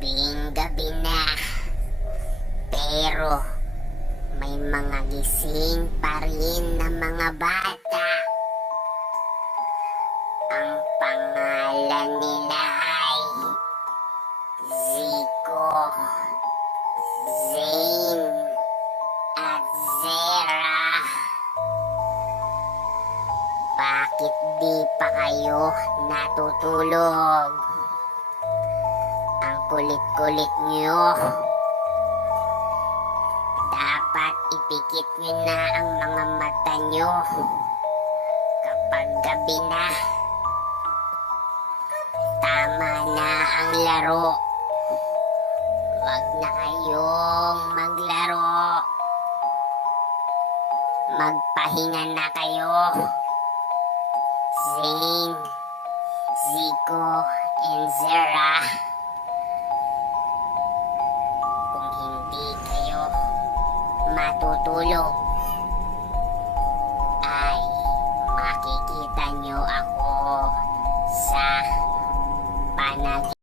Gabing-gabi na, pero may mga gising pa rin na mga bata. Ang pangalan nila ay Zico, Zane, at Zera. Bakit di pa kayo natutulog? Ang kulit-kulit nyo. Dapat ipikit nyo na ang mga mata nyo kapag gabi na. Tama na ang laro. Wag na kayong maglaro. Magpahinga na kayo. Zane, Zico, and Zera. Kung hindi kayo matutulog, ay makikita nyo ako sa panagin.